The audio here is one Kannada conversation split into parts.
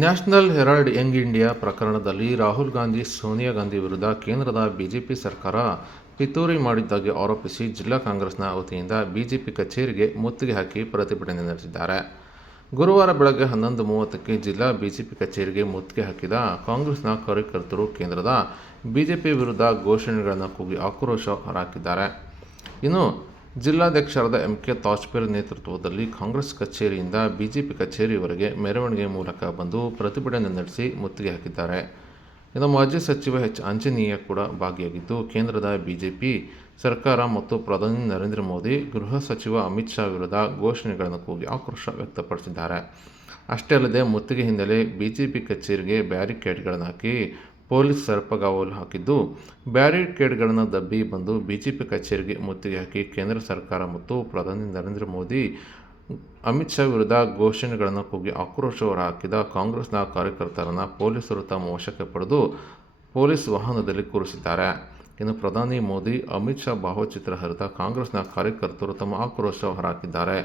ನ್ಯಾಷನಲ್ ಹೆರಾಲ್ಡ್ ಯಂಗ್ ಇಂಡಿಯಾ ಪ್ರಕರಣದಲ್ಲಿ ರಾಹುಲ್ ಗಾಂಧಿ, ಸೋನಿಯಾ ಗಾಂಧಿ ವಿರುದ್ಧ ಕೇಂದ್ರದ ಬಿಜೆಪಿ ಸರ್ಕಾರ ಪಿತೂರಿ ಮಾಡಿದ್ದಾಗಿ ಆರೋಪಿಸಿ ಜಿಲ್ಲಾ ಕಾಂಗ್ರೆಸ್ನ ವತಿಯಿಂದ ಬಿಜೆಪಿ ಕಚೇರಿಗೆ ಮುತ್ತಿಗೆ ಹಾಕಿ ಪ್ರತಿಭಟನೆ ನಡೆಸಿದ್ದಾರೆ. ಗುರುವಾರ ಬೆಳಗ್ಗೆ 11:30ಕ್ಕೆ ಜಿಲ್ಲಾ ಬಿಜೆಪಿ ಕಚೇರಿಗೆ ಮುತ್ತಿಗೆ ಹಾಕಿದ ಕಾಂಗ್ರೆಸ್ನ ಕಾರ್ಯಕರ್ತರು ಕೇಂದ್ರದ ಬಿಜೆಪಿ ವಿರುದ್ಧ ಘೋಷಣೆಗಳನ್ನು ಕೂಗಿ ಆಕ್ರೋಶ ಹೊರಹಾಕಿದ್ದಾರೆ. ಇನ್ನು ಜಿಲ್ಲಾಧ್ಯಕ್ಷರಾದ ಎಂ.ಕೆ. ತಾಜ್‌ಪೀರ್ ನೇತೃತ್ವದಲ್ಲಿ ಕಾಂಗ್ರೆಸ್ ಕಚೇರಿಯಿಂದ ಬಿಜೆಪಿ ಕಚೇರಿವರೆಗೆ ಮೆರವಣಿಗೆ ಮೂಲಕ ಬಂದು ಪ್ರತಿಭಟನೆ ನಡೆಸಿ ಮುತ್ತಿಗೆ ಹಾಕಿದ್ದಾರೆ. ಇನ್ನು ಮಾಜಿ ಸಚಿವ ಎಚ್. ಆಂಜನೇಯ ಕೂಡ ಭಾಗಿಯಾಗಿದ್ದು, ಕೇಂದ್ರದ ಬಿಜೆಪಿ ಸರ್ಕಾರ ಮತ್ತು ಪ್ರಧಾನಿ ನರೇಂದ್ರ ಮೋದಿ, ಗೃಹ ಸಚಿವ ಅಮಿತ್ ಶಾ ವಿರುದ್ಧ ಘೋಷಣೆಗಳನ್ನು ಕೂಗಿ ಆಕ್ರೋಶ ವ್ಯಕ್ತಪಡಿಸಿದ್ದಾರೆ. ಅಷ್ಟೇ ಅಲ್ಲದೆ ಮುತ್ತಿಗೆ ಹಿನ್ನೆಲೆ ಬಿಜೆಪಿ ಕಚೇರಿಗೆ ಬ್ಯಾರಿಕೇಡ್ಗಳನ್ನು ಹಾಕಿ ಪೊಲೀಸ್ ಸರ್ಪಗಾವಲು ಹಾಕಿದ್ದು, ಬ್ಯಾರಿಕೇಡ್ಗಳನ್ನು ದಬ್ಬಿ ಬಂದು ಬಿಜೆಪಿ ಕಚೇರಿಗೆ ಮುತ್ತಿಗೆ ಹಾಕಿ ಕೇಂದ್ರ ಸರ್ಕಾರ ಮತ್ತು ಪ್ರಧಾನಿ ನರೇಂದ್ರ ಮೋದಿ, ಅಮಿತ್ ಶಾ ವಿರುದ್ಧ ಘೋಷಣೆಗಳನ್ನು ಕೂಗಿ ಆಕ್ರೋಶ ಹೊರಹಾಕಿದ ಕಾಂಗ್ರೆಸ್ನ ಕಾರ್ಯಕರ್ತರನ್ನು ಪೊಲೀಸರು ತಮ್ಮ ವಶಕ್ಕೆ ಪಡೆದು ಪೊಲೀಸ್ ವಾಹನದಲ್ಲಿ ಕೂರಿಸಿದ್ದಾರೆ. ಇನ್ನು ಪ್ರಧಾನಿ ಮೋದಿ, ಅಮಿತ್ ಶಾ ಭಾವಚಿತ್ರ ಹರಿದ ಕಾಂಗ್ರೆಸ್ನ ಕಾರ್ಯಕರ್ತರು ತಮ್ಮ ಆಕ್ರೋಶ ಹೊರಹಾಕಿದ್ದಾರೆ.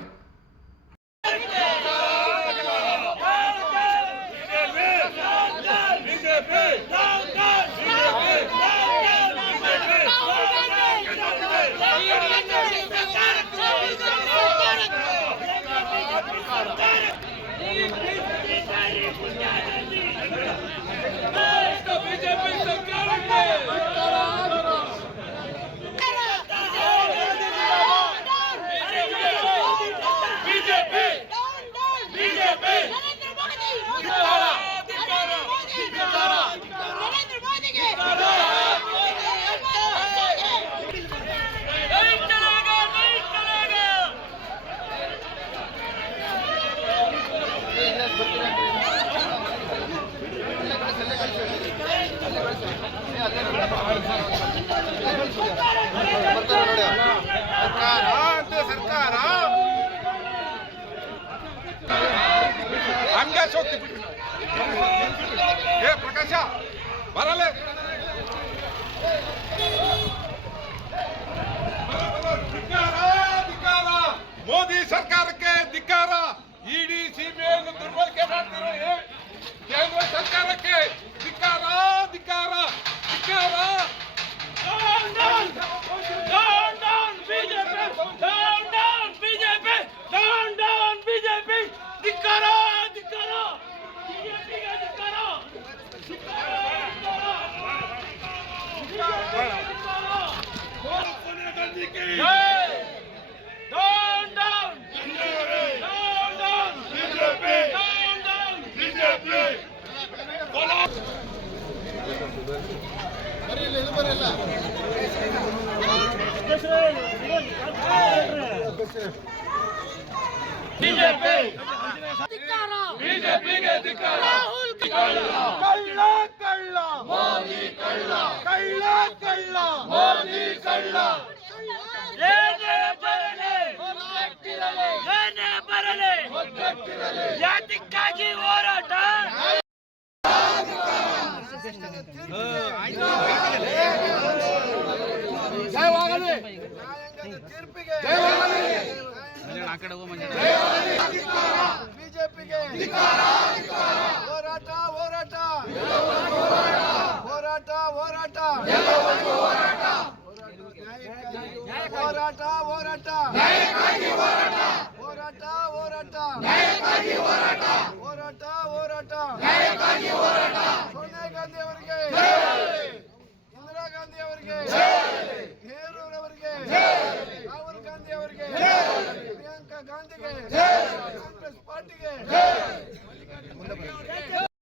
ಪ್ರಕಾಶ ಬರಲ್ಲ. ಮೋದಿ ಸರ್ಕಾರಕ್ಕೆ ಧಿಕ್ಕಾರ. ಇಡಿ ಸಿಬಿಐಯನ್ನು ದುರ್ಬಳಕೆ ಮಾಡ್ತಿರೋ ಕೇಂದ್ರ ಸರ್ಕಾರಕ್ಕೆ ಧಿಕ್ಕಾರ, ಧಿಕ್ಕಾರ, ಧಿಕ್ಕಾರ. ಬಿಜೆಪಿಗೆ ಧಿಕ್ಕಾರ. ಕಳ್ಳ ಕಳ್ಳ ಮೋದಿ, ಕಳ್ಳ ಕಳ್ಳ ಕಳ್ಳ ಮೋದಿ, ಕಳ್ಳ. ಏನೇ ಬರಲಿ ಏನೇ ಬರಲಿ ಯಾತಕ್ಕಾಗಿ ಹೋರಾಟ? ಬಿಜೆಪಿಗೆ ಹೋರಾಟ, ಹೋರಾಟ, ಹೋರಾಟ, ಹೋರಾಟ, ಹೋರಾಟ, ಹೋರಾಟ, ಹೋರಾಟ, ಹೋರಾಟ, ಹೋರಾಟ, ಸೋನಿಯಾ ಗಾಂಧಿ ಅವರಿಗೆ, ಇಂದಿರಾ ಗಾಂಧಿ ಅವರಿಗೆ, ನೆಹರೂರವರಿಗೆ, ರಾಹುಲ್ ಗಾಂಧಿ ಅವರಿಗೆ, ಪ್ರಿಯಾಂಕಾ ಗಾಂಧಿಗೆ, ಕಾಂಗ್ರೆಸ್ ಪಾರ್ಟಿಗೆ